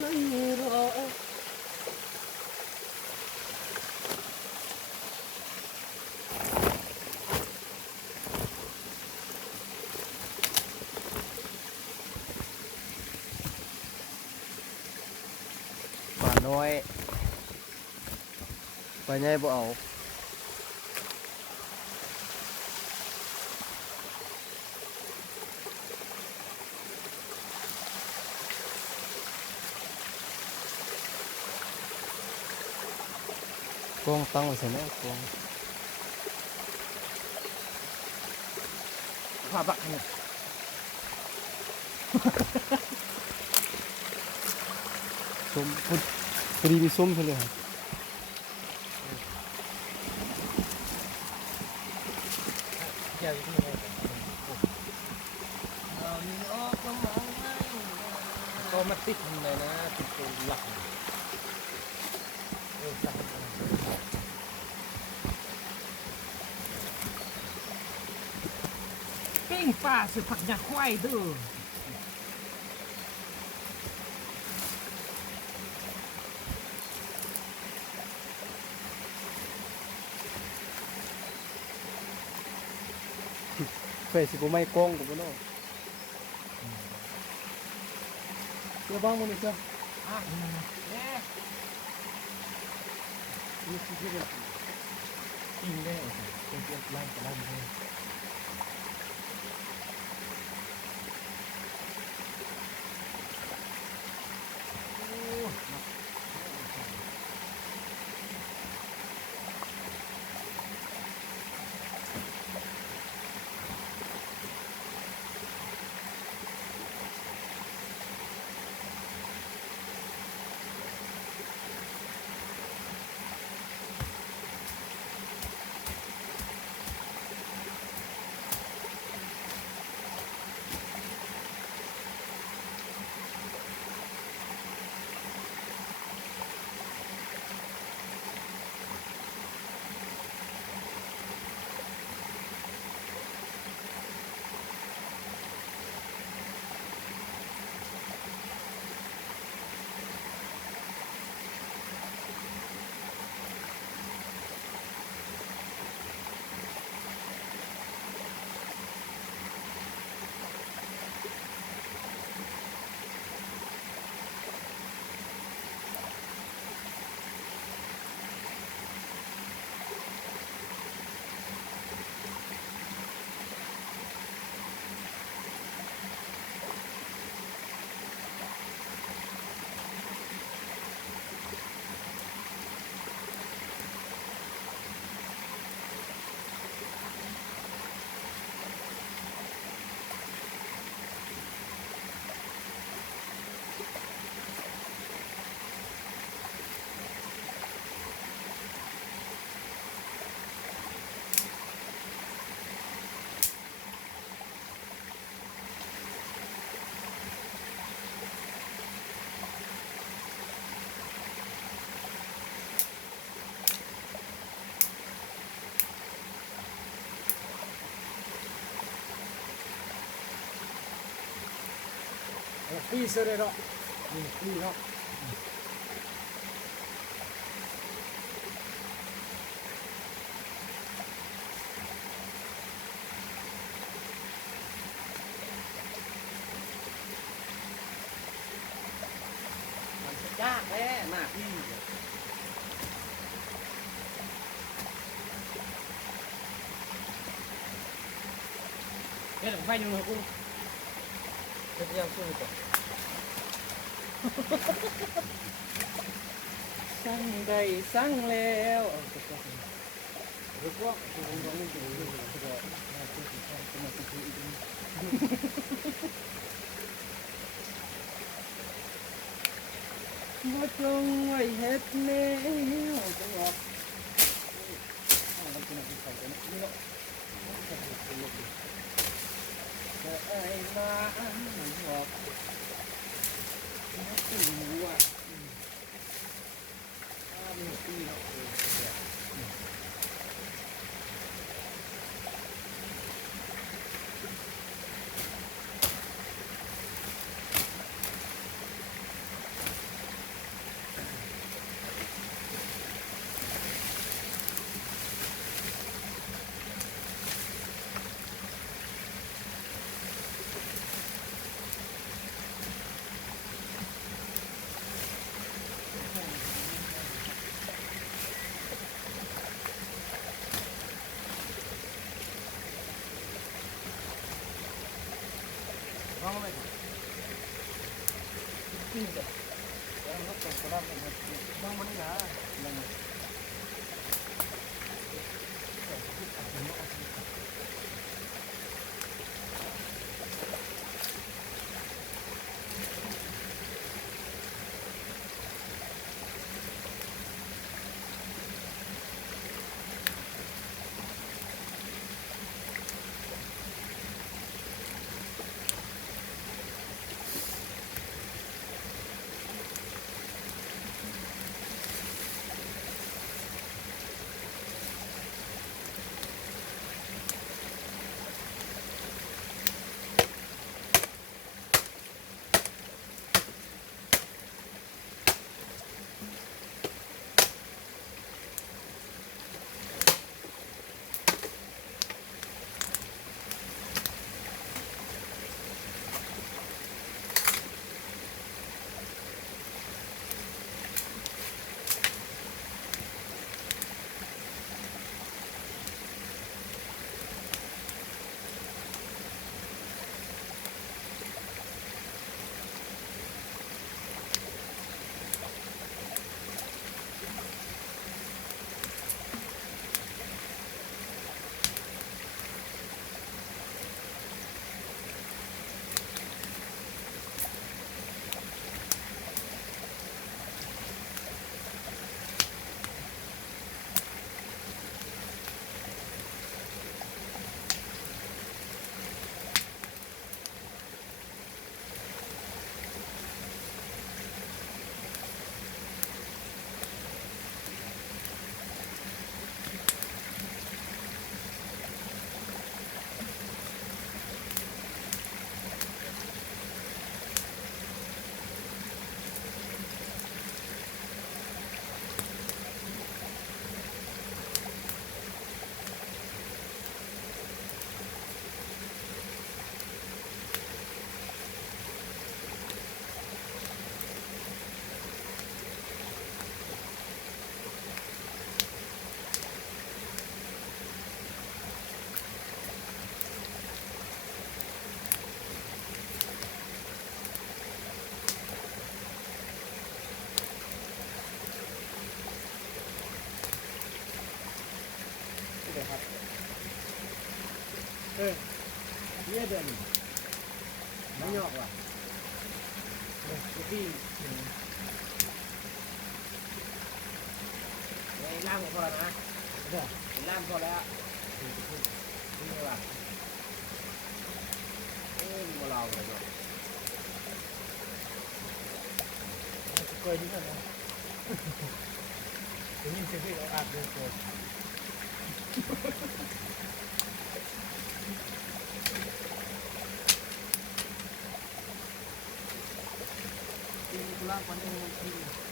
ปลาน้อยปลาใหญ่บ่เอากล้องตั้งไว้ใช่ไหมกล้องพาบักเนี่ยส้มพอดีมีส้มใช่เลยครับเดี๋ยวที่ไหนมีออกก็มองไม่ก็มาติดเลยนะติดตัวหลักปิ้งปลาสืบผักหยาควายด้วยเฟซบุ๊กไม่กล้องกูบ่เนาะเดี๋ยวบ้างมันนี่จ้ะเนี่ยนี่คือที่แบบ ปิ้งได้เป็นเพื่อนไล่กันได้เลยปีเสร็จแล้วนี่ปีเนาะมันจะยากแน่มากพี่เนี่ยไฟยังเหรอกูจะพยายามสู้ก่อนสั่งได้สั่งแล้วเรื่องพวกคุณต้องเล่นตัวนี้ก็ได้น่าจะติดตามสมาธิอีกนิดว่าจงไว้เฮ็ดแนวจังหวะมันเป็นอะไรใส่กันนี่เนาะแต่ไอ้มาบอกไม่รู้อ่ะมีปีเนาะ nó còn có làm đang muốn nhá làเนี่ยเดือนไม่ยอกว่ะที่ในล่างของเขาแล้วนะเป็นล่างเขาแล้วนี่ว่ะมาลองเลยเนาะเคยที่นั่นนะถึงยิ่งเสียที่เราอาบเลยตัวล่างมันเอง